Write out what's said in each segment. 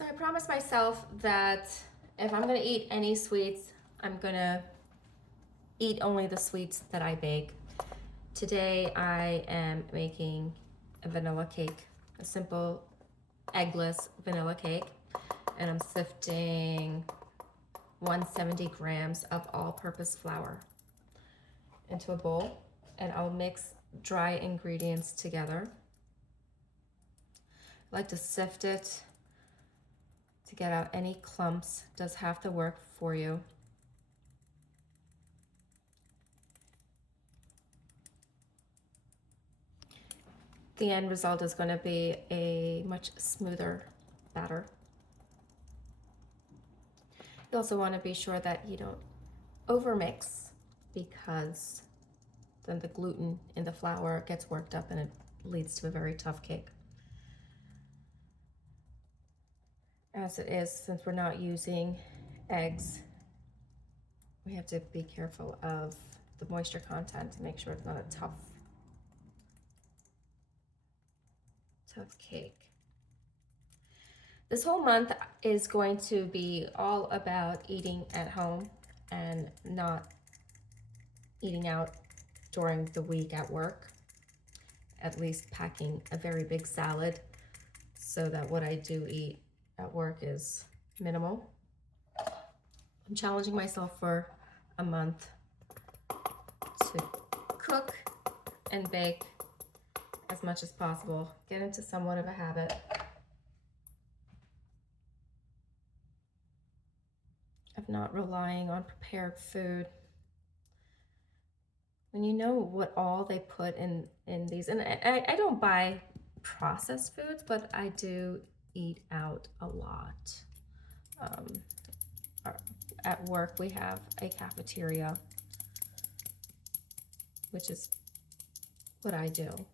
So I promised myself that if I'm gonna eat any sweets, I'm gonna eat only the sweets that I bake. Today I am making a vanilla cake, a simple eggless vanilla cake, and I'm sifting 170 grams of all-purpose flour into a bowl, and I'll mix dry ingredients together. I like to sift it to get out any clumps. It does half the work for you. The end result is going to be a much smoother batter. You also want to be sure that you don't overmix, because then the gluten in the flour gets worked up and it leads to a very tough cake. As it is, since we're not using eggs, we have to be careful of the moisture content to make sure it's not a tough cake. This whole month is going to be all about eating at home and not eating out during the week at work. At least packing a very big salad so that what I do eat at work is minimal. I'm challenging myself for a month to cook and bake as much as possible, get into somewhat of a habit. Of not relying on prepared food. When you know what all they put in these, and I don't buy processed foods, but I do eat out a lot. At work we have a cafeteria, which is what I do.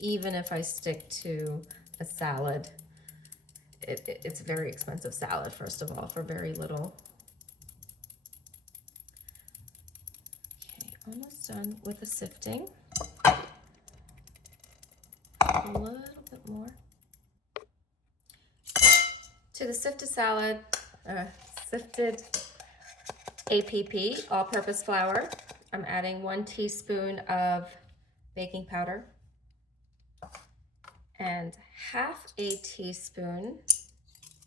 Even if I stick to a salad, it's a very expensive salad, first of all, for very little. Okay, almost done with the sifting. A little bit more. To the sifted salad, sifted APP, all-purpose flour, I'm adding 1 teaspoon of baking powder and half a teaspoon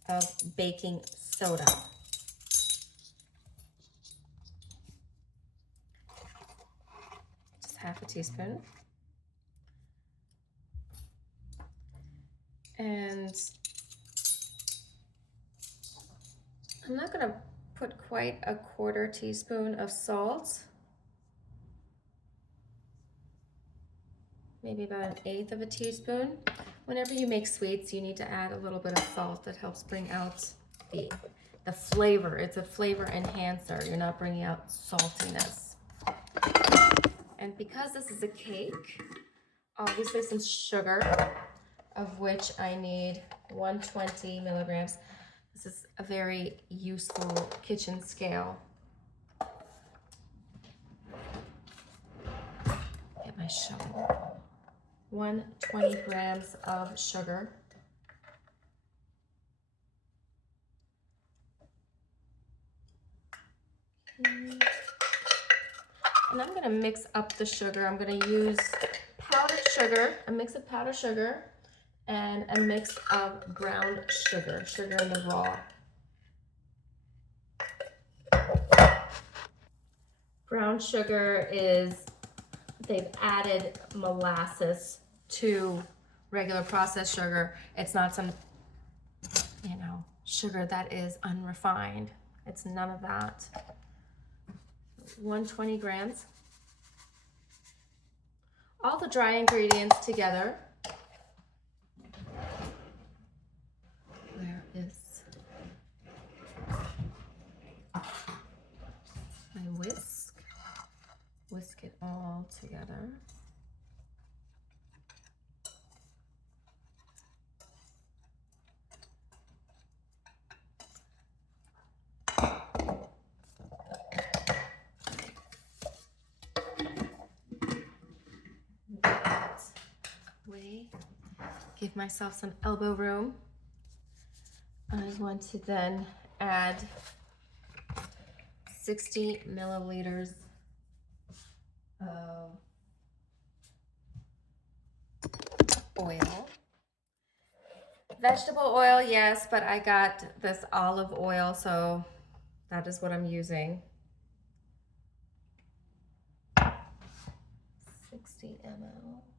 of baking soda. Just half a teaspoon. And I'm not gonna put quite a 1/4 teaspoon of salt. Maybe about 1/8 of a teaspoon. Whenever you make sweets, you need to add a little bit of salt. That helps bring out the flavor. It's a flavor enhancer. You're not bringing out saltiness. And because this is a cake, obviously some sugar, of which I need 120 milligrams. This is a very useful kitchen scale. Get my shovel. 120 grams of sugar. And I'm going to mix up the sugar. I'm going to use powdered sugar, a mix of powdered sugar, and a mix of brown sugar, sugar in the raw. Brown sugar is, they've added molasses to regular processed sugar. It's not some, sugar that is unrefined. It's none of that. 120 grams. All the dry ingredients together. Where is my whisk? Whisk it all together. Give myself some elbow room. I want to then add 60 milliliters of oil. Vegetable oil, yes, but I got this olive oil, so that is what I'm using. 60 ml.